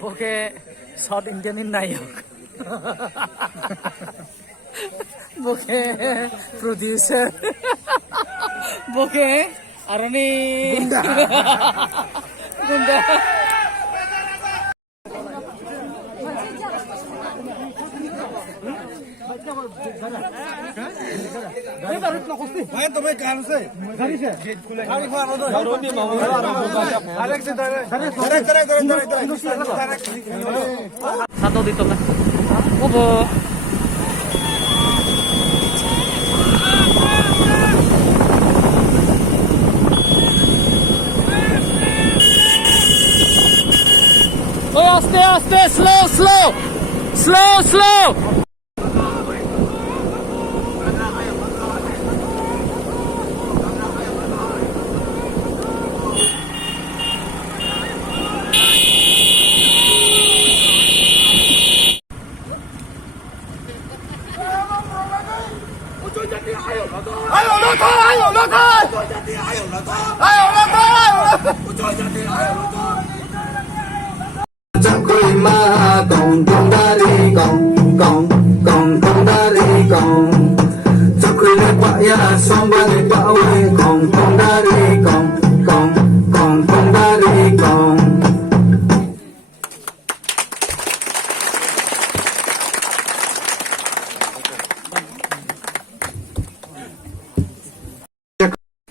Boke South Indian in Nayok. Boke producer. Boke Arani Gunda. Gunda. Satu dito ka. Opo. Oh, aste aste, slow.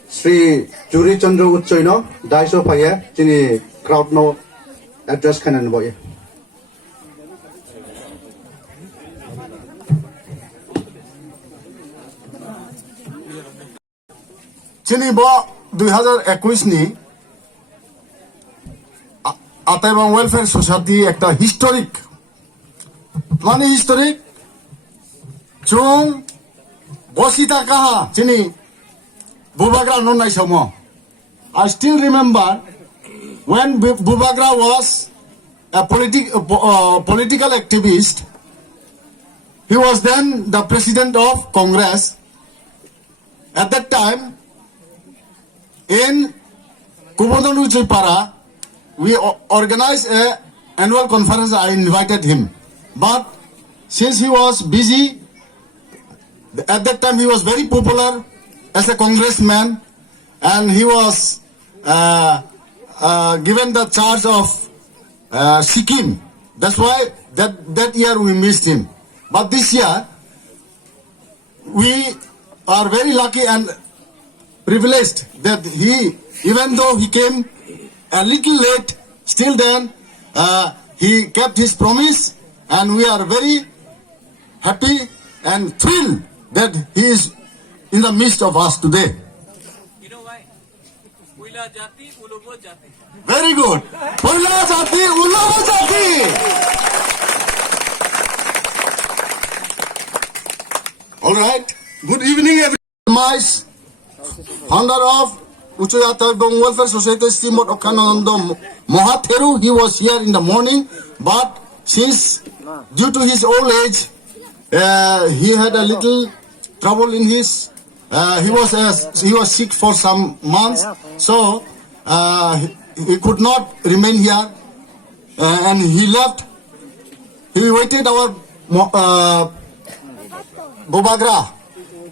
Sri Juri Chandra Uchoino, Daiso Paya, Jini crowd no address canon boy. Jini bo 2021 ni Ataibang Welfare Society একটা historic মানে historic chung bosita kaha jini Bubagra no nai samo. I still remember when Bubagra was a political activist. He was then the president of Congress. At that time, in Kubodanuchipara, we organized an annual conference. I invited him, but since he was busy, at that time he was very popular as a congressman, and he was given the charge of Sikkim. That's why that year we missed him. But this year, we are very lucky and privileged that even though he came a little late, still then he kept his promise, and we are very happy and thrilled that he is in the midst of us today. You know why? Uila jati, ulogo jati. Very good. Uila jati, ulogo jati. All right. Good evening, everyone. Founder of Uchoy Ataibang Welfare Society, Srimad Okanando Mohatheru, he was here in the morning, but since due to his old age, he had a little trouble in his. He was sick for some months, so he could not remain here, and he left. He waited our Bubagra,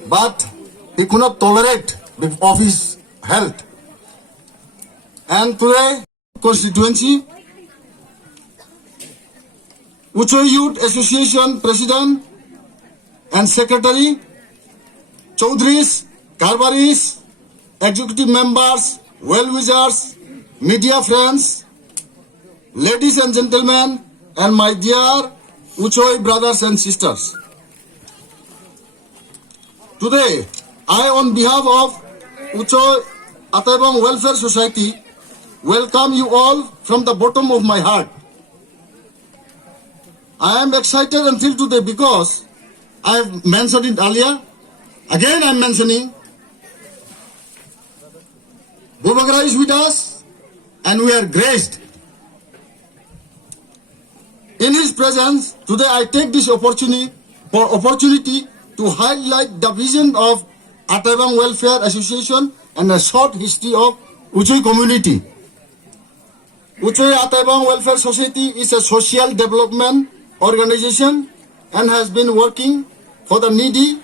but he could not tolerate of his health. And today, constituency, Uchoy Youth Association President and Secretary, Chaudhries, Karbaris, executive members, well-wishers, media friends, ladies and gentlemen, and my dear Uchoy brothers and sisters. Today, I, on behalf of Uchoy Ataibang Welfare Society, welcome you all from the bottom of my heart. I am excited and thrilled today because I have mentioned it earlier. Again, I am mentioning Bubagra is with us, and we are graced. In his presence, today I take this opportunity to highlight the vision of Ataibang Welfare Association and a short history of Uchoy community. Uchoi Ataibong Welfare Society is a social development organization and has been working for the needy,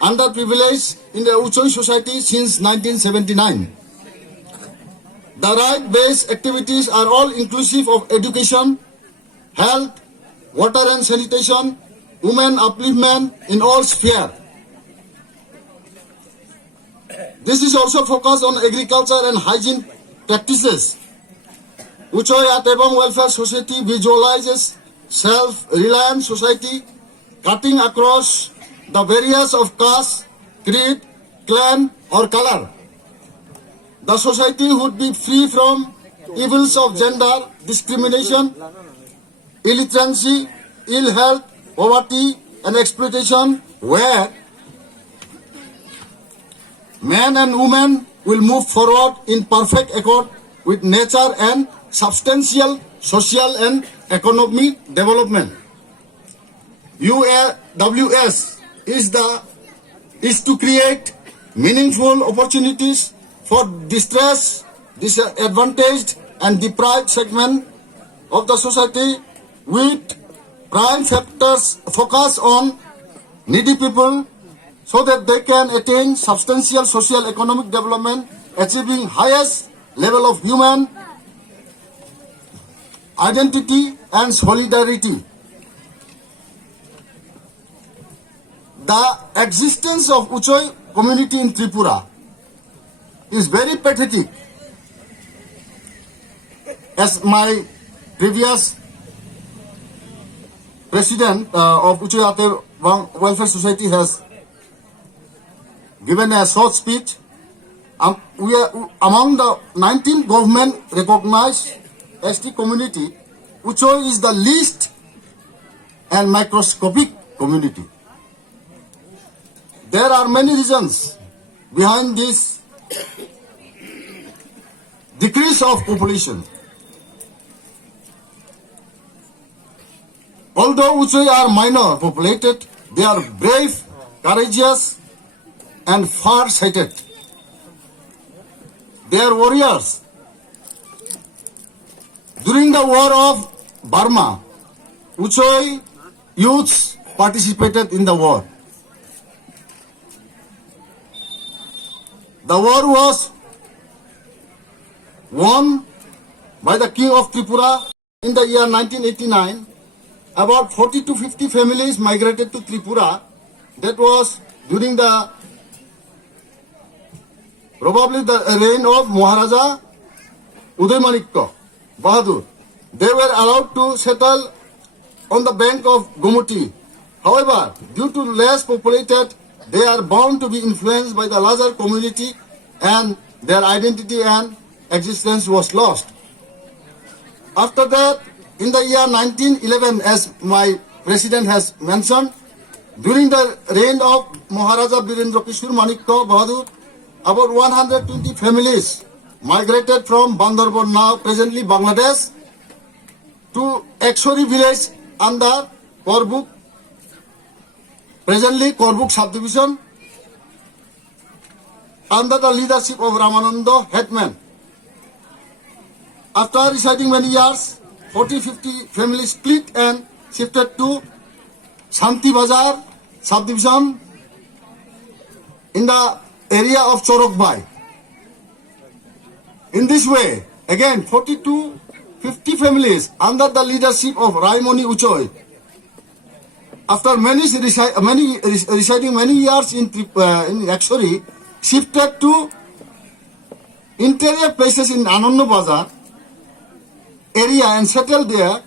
underprivileged in the Uchoi society since 1979. The right-based activities are all inclusive of education, health, water and sanitation, women upliftment in all spheres. This is also focused on agriculture and hygiene practices. Uchoi Ataibong Welfare Society visualizes self-reliant society cutting across the barriers of caste, creed, clan or color. The society would be free from evils of gender, discrimination, illiteracy, ill health, poverty and exploitation, where men and women will move forward in perfect accord with nature and substantial social and economic development. UAWS is to create meaningful opportunities for distressed, disadvantaged and deprived segment of the society with prime factors focus on needy people so that they can attain substantial social economic development, achieving highest level of human identity and solidarity. The existence of Uchoi community in Tripura is very pathetic. As my previous president of Uchoi Ataibong Welfare Society has given a short speech, we are among the 19 government recognized ST community. Uchoi is the least and microscopic community. There are many reasons behind this decrease of population. Although Uchoi are minor populated, they are brave, courageous, and far-sighted. They are warriors. During the war of Burma, Uchoi youths participated in the war. The war was won by the King of Tripura in the year 1989. About 40 to 50 families migrated to Tripura. That was during the probably the reign of Maharaja Udaymanikya Bahadur. They were allowed to settle on the bank of Gomoti. However, due to less populated, they are bound to be influenced by the larger community and their identity and existence was lost. After that, in the year 1911, as my president has mentioned, during the reign of Maharaja Birendra Kishore Manikya Bahadur, about 120 families migrated from Bandarban, now presently Bangladesh, to Ekshori village under Korbuk, presently Korbuk subdivision, under the leadership of Ramananda Hetman. After residing many years, 40-50 families split and shifted to Shanti Bazar subdivision in the area of Chorokbai. In this way, again 40 to 50 families under the leadership of Raimoni Uchoi, after residing many years in Ekshori, shifted to interior places in Ananda Bazar area and settled there.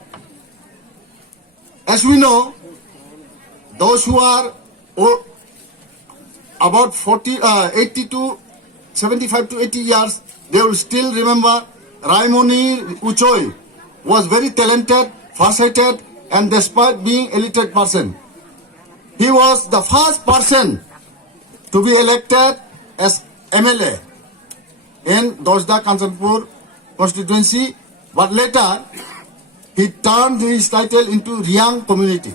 As we know, those who are about 80 to 75 to 80 years, they will still remember Raimoni Uchoi was very talented, farsighted, and despite being illiterate person, he was the first person to be elected as MLA in Dosda Kanchanpur constituency, but later he turned his title into Riang community.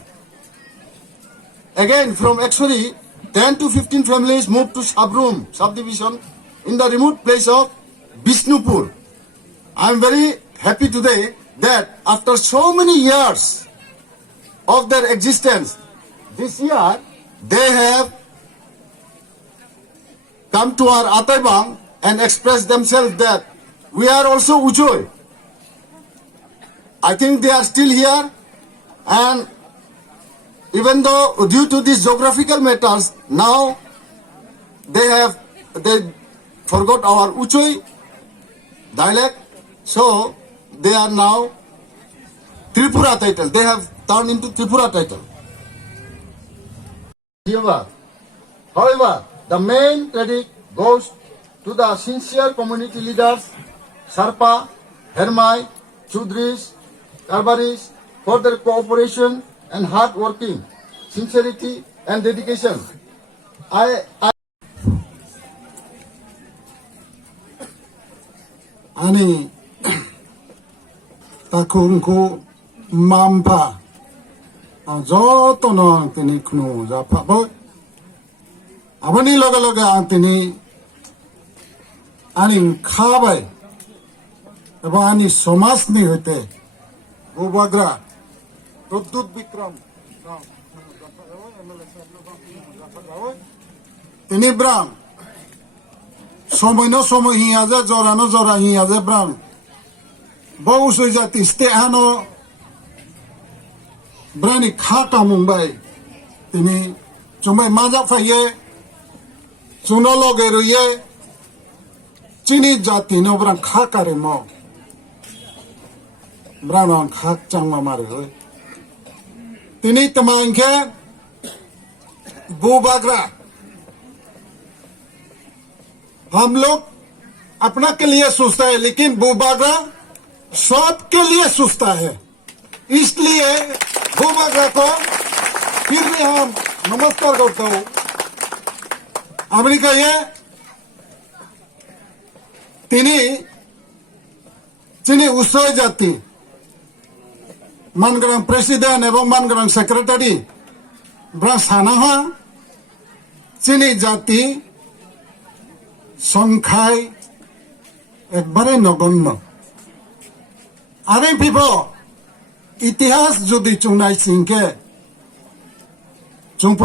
Again, from Ekshori, 10 to 15 families moved to Sabrum subdivision in the remote place of Bishnupur. I am very happy today that after so many years of their existence, this year they have come to our Ataibang and expressed themselves that we are also Ujoy. I think they are still here, and even though due to these geographical matters, now they forgot our Uchoy dialect, so they are now Tripura title. They have turned into Tripura title. However, the main credit goes to the sincere community leaders, Sharpa, Hermai, Chudris, Karbaris, for their cooperation and hard working, sincerity and dedication. Ani takungku mampa joto no tini kunu japa boy abani loga tini ani khabai eba ani somas ni hote Bubagra Rudut Bikram tini bram সময় হিয়াজে জরানো জরা হিয়াজে ব্রাম বউ সই জাতি স্তে আনো brownie খাটা মুম্বাই তিনি চুমাই মাজা ফাইয়ে চুনো লগে রইয়ে চিনি জাতি নো ব্রাং খা কারে ম ব্রান খাক চাংমা মারে হই তিনি তমাইকে বুবাগ্রা हम लोग अपना के लिए सोचता है, लेकिन बुबाग्रा सबके लिए सोचता है। इसलिए बुबाग्रा को फिर भी हम नमस्कार करता हूँ। अमेरिका ये चीनी उसोय जाति मानग्राम प्रेसिडेंट एवं मानग्राम सेक्रेटारी ब्रा साना चीनी जाति সংখ্যায় একবারে নগণ্য আরে পিব ইতিহাস যদি চুনাই সিংকে চুম্প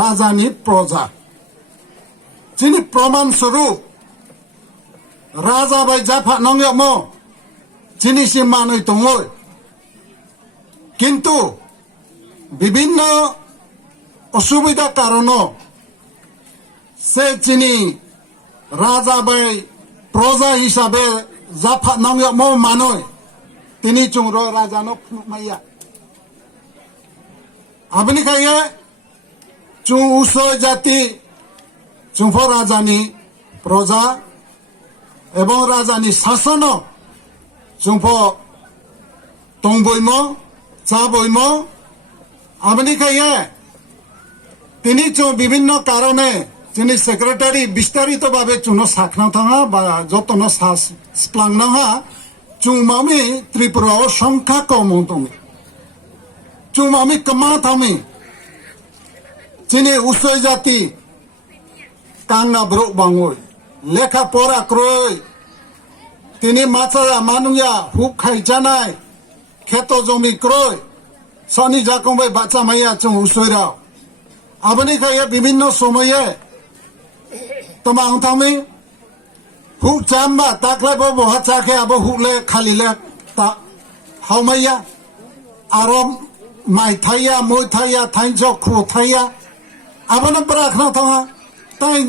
রাজানি প্রজা যিনি প্রমাণ স্বরূপ রাজা বাই জাফা নঙ্গম যিনি সে মানুষ দङ কিন্তু বিভিন্ন অসুবিধা কারণ সে চিনি রাজা বাই প্রজা হিসাবে জাফা নঙ্গম মানুষ তিনি চুংর রাজানো খুমাইয়া আপনি খাইয়ে চুং উসয় জাতি চুংফ রাজানি প্রজা এবং রাজানি শাসন চুংফ টংবইম চাবইম আপনি খাইয়ে তিনি বিভিন্ন কারণে যিনি সেক্রেটারি বিস্তারিত ভাবে চুনো সাখনা থাকা বা যতন স্প্লাংনা চুমামি ত্রিপুরা সংখ্যা কম তুমি চুমামি কমা থামি যিনি উসয় জাতি কাংনা ব্রো বাঙই লেখা পড়া ক্রয় তিনি মাছারা মানুয়া হুক খাইজানাই ক্ষেত জমি ক্রয় সনি জাকমবাই বাচ্চা মাইয়া চুং উসয়রাও আপনি খাইয়ে বিভিন্ন সময়ে তোমাং থামি হুক চাম্বা তাকলাই বহা চাখে আবো হুকলে খালিলে তা হাউমাইয়া আরো মাই থাইয়া মই থাইয়া থাইজ খু থাইয়া আবনো প্রাখনা থাঙা তাই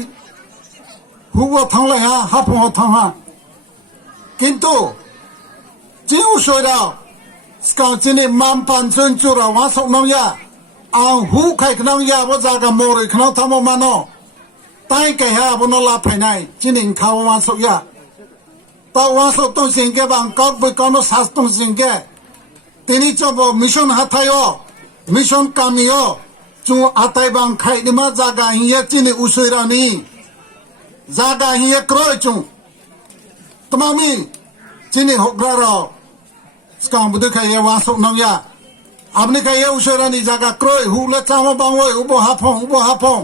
হুকো থাংলাই হা হাফো থাঙা কিন্তু জিউ সয়রাও স্কাউ চিনি মাম পান চুরা ওয়াসক নয়া আং হু খাইখনায়া বো জাगा মরে খনাও থামো মানো তাই কেহা বনো লা ফাইনাই চিনি খাও ওয়াসকয়া তা ওয়াসক তো সিংকে বাং কক বই কোনো শাস্তং সিংকে তিনি চব মিশন হাথায়ও মিশন কামিও চু আতাই বাং খাইনিমা জাगा হিয়ে চিনি উসইরানি জাगा হিয়ে ক্রয় চু তমামি চিনি হগ্রার স্কাম বুদে খাইয়ে ওয়াসক নয়া আপনি খাইয়ে উসইরানি জাगा ক্রয় হুলে চামো বাংওই উবো হাফং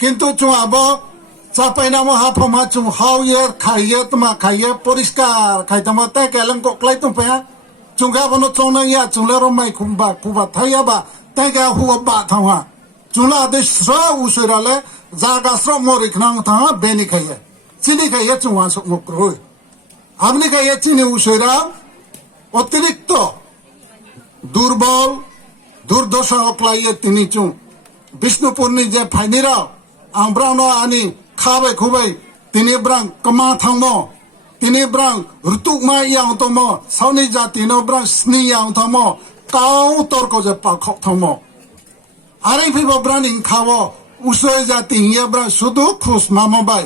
কিন্তু চু আবো চাপাই নামো হাফমা চুং হাউয়ে খাইয়ে তোমা খাইয়ে পরিষ্কার খাইতামা তাই কেলেন ককলাই তুমপায়া চুঙ্গা বনো চৌনাইয়া চুংলে রমাই খুমবা কুবা থাইয়াবা তাই কে হুয়া বা থাওয়া চুলা দে স্র উসুরালে জাগা স্র মরিখনাং থাওয়া বেনি খাইয়ে চিনি খাইয়ে চুঙ্গা মুক্রুই আপনি খাইয়ে চিনি উসুরা অতিরিক্ত দুর্বল দুর্দশা অকলাইয়ে তিনি চুং বিষ্ণুপুরনি যে ফাইনিরা আমব্রানো আনি খাবে খুবাই তিনি ব্রাং কমা থামো তিনি ব্রাং ঋতুকমা ইয়াং তমো সাউনি জাতি নো ব্রাং স্নি ইয়াং থামো কাউ তর্ক যে পাখক থামো আরে ফিবো ব্রানিং খাবো উসই জাতি ইয়ে ব্রাং শুধু খুশ মামবাই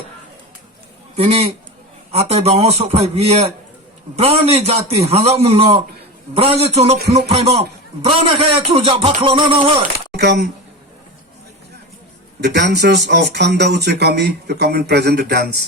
তিনি আতে বাংও সফাই বিয়ে ব্রানি জাতি হাজাক মুংনো ব্রাং যে চুনো ফুনুক ফাইনো ব্রানে খায়া চু যা ফাখলো না হয় Welcome the dancers of Khangda Uche Kami to come and present the dance.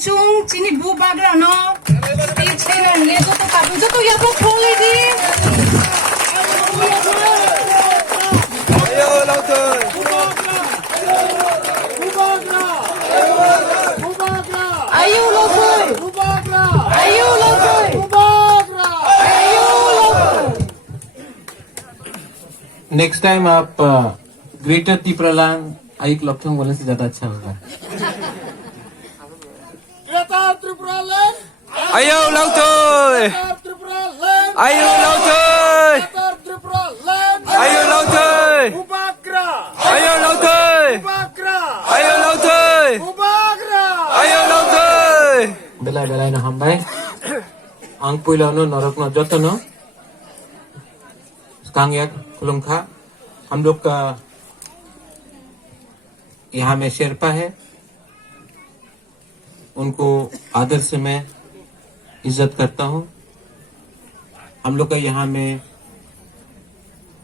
chung chini bu bagra no ti chena ye to ka bu to ya po khole di ayo lauter ayo lauter ayo lauter next time आप greater Tripuraland आयुक्त लक्ष्मण बोलने से ज्यादा अच्छा होगा। Ayo Lautoy! Ayo Lautoy! Ayo Lautoy! Ayo Lautoy! Ayo Lautoy! Ayo Lautoy! बेला ना हम भाई आंग पुइला नो नरक न जतन कांग्याक खुलुंखा हम लोग का यहाँ में शेरपा है, उनको आदर से मैं इज्जत करता हूँ। हम लोग का यहाँ में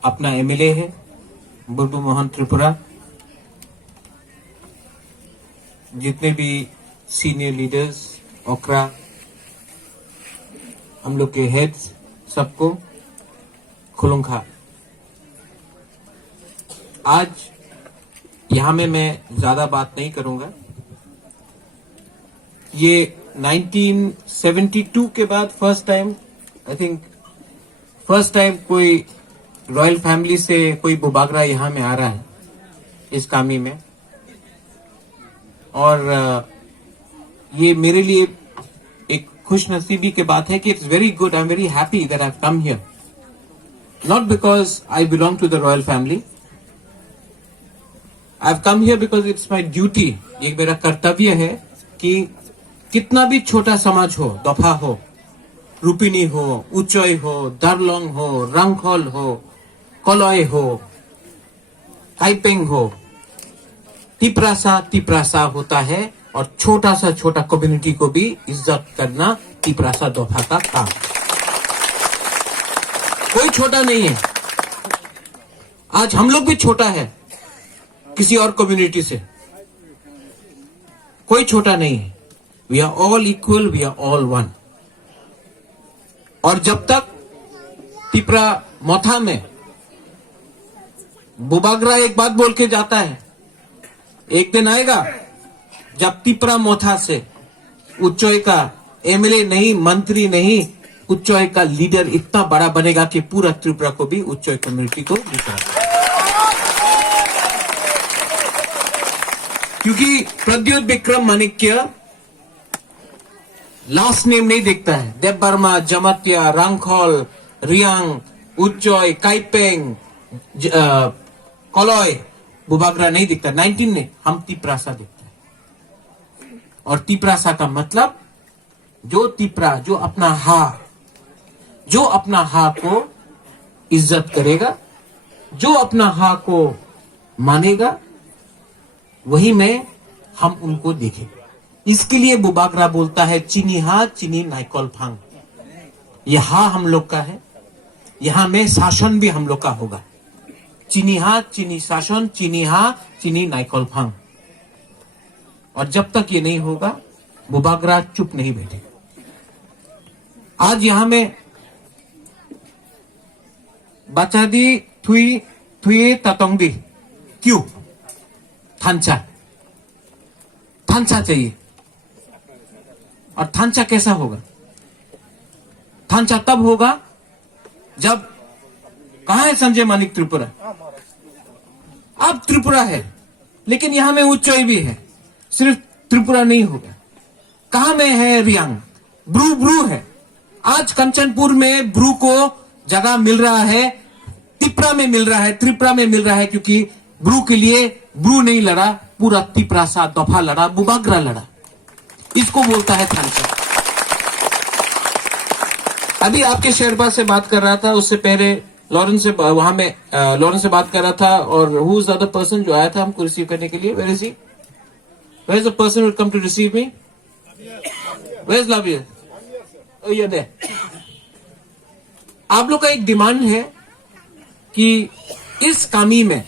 अपना एमएलए है बुर्बु मोहन त्रिपुरा, जितने भी सीनियर लीडर्स ओकरा हम लोग के हेड्स सबको खुलुंखा। आज यहाँ में मैं ज्यादा बात नहीं करूंगा। ये 1972 के बाद फर्स्ट टाइम कोई रॉयल फैमिली से कोई बुबागरा यहाँ में आ रहा है इस कामी में, और ये मेरे लिए एक खुश नसीबी की बात है कि it's very good, I am very happy that I have come here, not because I belong to the royal family, I have come here because it's my duty. ये मेरा कर्तव्य है कि कितना भी छोटा समाज हो, दफा हो, रूपिनी हो, उचोय हो, दारलोंग हो, रंगखोल हो, कलॉय हो, काइपेंग हो, तिपरासा होता है, और छोटा सा छोटा कम्युनिटी को भी इज्जत करना तिपरासा दफा का काम। कोई छोटा नहीं है। आज हम लोग भी छोटा है किसी और कम्युनिटी से, कोई छोटा नहीं है। We are all equal, we are all one. और जब तक तिपरा मोथा में बुबागरा एक बात बोल के जाता है, एक दिन आएगा जब तिपरा मोथा से उच्चोय का एमएलए नहीं, मंत्री नहीं, उच्चोय का लीडर इतना बड़ा बनेगा कि पूरा त्रिपुरा को भी, उच्चोय कम्युनिटी को दिखाएगा। क्योंकि प्रद्युत विक्रम माणिक्य लास्ट नेम नहीं देखता है। देव वर्मा, जमतिया, रंगखोल, रियांग, उच्चोय, काइपेंग, कलॉय, बुबागरा नहीं दिखता। 19 ने हम तिपरासा दिखता है। और तिपरासा का मतलब जो तिपरा, जो अपना हा को इज्जत करेगा, जो अपना हा को मानेगा, वही में हम उनको देखेंगे। इसके लिए बुबागरा बोलता है चीनी हा चीनी नाइकोल फांग। यह हा हम लोग का है, यहां में शासन भी हम लोग का होगा। चीनी हा चीनी शासन, चीनी हा चीनी नाइकोल फांग। और जब तक ये नहीं होगा बुबागरा चुप नहीं बैठेगा। आज यहां में बचादी थुई ततोंगदी क्यों? थांचा चाहिए। और थांचा कैसा होगा? थांचा तब होगा जब, कहां है संजय मानिक त्रिपुरा? अब त्रिपुरा है, लेकिन यहां में उच्चोय भी है, सिर्फ त्रिपुरा नहीं होगा। कहां में है रियांग? ब्रू है। आज कंचनपुर में ब्रू को जगह मिल रहा है, तिपरा में मिल रहा है, त्रिपुरा में मिल रहा है, क्योंकि ब्रू के लिए ब्रू नहीं लड़ा, पूरा तिपरासा दफा लड़ा, बुबागरा लड़ा। इसको बोलता है थांचा। अभी आपके शेरपा से बात कर रहा था, उससे पहले लॉरेंस से वहां में लॉरेंस से बात कर रहा था, और who is the other person जो आया था हमको रिसीव करने के लिए? Where is he? Where is the person who come to receive me? Where is love you? Oh ये दे। आप लोग का एक डिमांड है कि इस कामी में,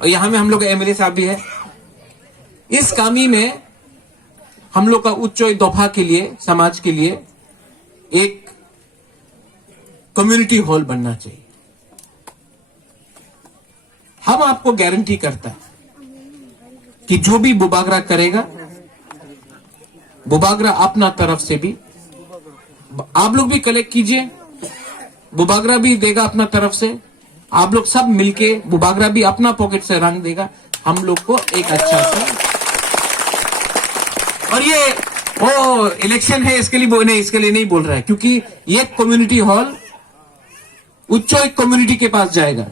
और यहां में हम लोग का एमएलए साहब भी है, इस कामी में हम लोग का उच्चोय दफा के लिए, समाज के लिए एक कम्युनिटी हॉल बनना चाहिए। हम आपको गारंटी करता है कि जो भी बुबागरा करेगा, बुबागरा अपना तरफ से भी, आप लोग भी कलेक्ट कीजिए, बुबागरा भी देगा अपना तरफ से, आप लोग सब मिलके, बुबागरा भी अपना पॉकेट से रंग देगा, हम लोग को एक अच्छा सा। और ये वो इलेक्शन है इसके लिए नहीं, इसके लिए नहीं बोल रहा है, क्योंकि ये कम्युनिटी हॉल उच्चोई कम्युनिटी के पास जाएगा,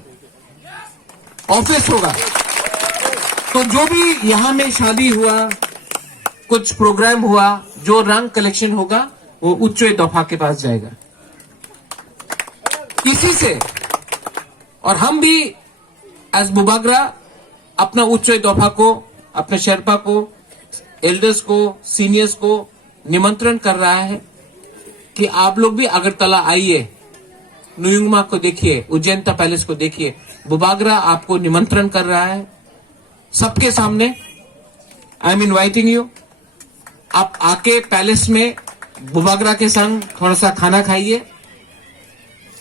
ऑफिस होगा। तो जो भी यहां में शादी हुआ, कुछ प्रोग्राम हुआ, जो रंग कलेक्शन होगा वो उच्चोई दफा के पास जाएगा। इसी से और हम भी एज बुबागरा अपना उच्चोई दफा को, अपने शेरपा को, एल्डर्स को, सीनियर्स को निमंत्रण कर रहा है कि आप लोग भी अगरतला आइए, नुयुंगमा को देखिए, उज्जैनता पैलेस को देखिए। बुबागरा आपको निमंत्रण कर रहा है सबके सामने। I am inviting you. आप आके पैलेस में बुबागरा के संग थोड़ा सा खाना खाइए,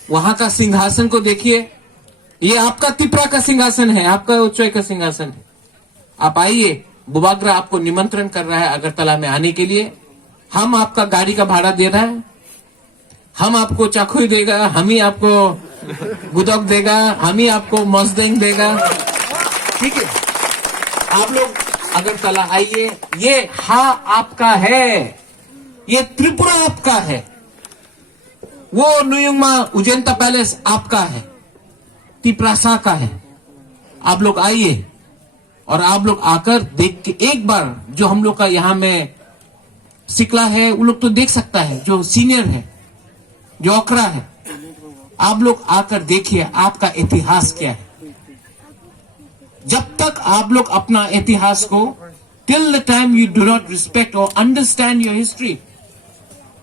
वहां का सिंहासन को देखिए। ये आपका तिपरा का सिंहासन है, आपका उच्चोई का सिंहासन है। आप आइए, बुबागरा आपको निमंत्रण कर रहा है अगरतला में आने के लिए। हम आपका गाड़ी का भाड़ा दे रहा है, हम आपको चाकू देगा, हम ही आपको गुदक देगा, हम ही आपको मस्देंग देगा, ठीक है। आप लोग अगरतला आइए, ये हाँ आपका है, ये त्रिपुरा आपका है, वो नुयुंगमा उज्जैनता पैलेस आपका है, तिपरासा का है। आप लोग आइए और आप लोग आकर देख के एक बार, जो हम लोग का यहाँ में सिकला है वो लोग तो देख सकता है, जो सीनियर है, जो अकरा है। आप लोग आकर देखिए आपका इतिहास क्या है। जब तक आप लोग अपना इतिहास को, till the time you do not respect और understand your history,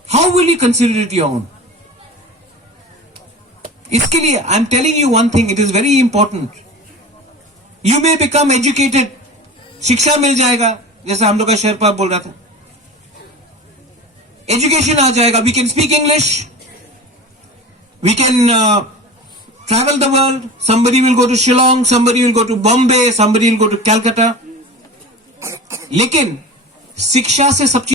how will you consider it your own? इसके लिए I am telling you one thing, it is very important. You may become educated, शिक्षा मिल जाएगा, जैसा हम लोग का शेरपा बोल रहा था, एजुकेशन आ जाएगा, we can speak English, we can travel the world. Somebody will go to Shillong, somebody will go to Bombay, somebody will go to Calcutta. लेकिन शिक्षा से सब चीज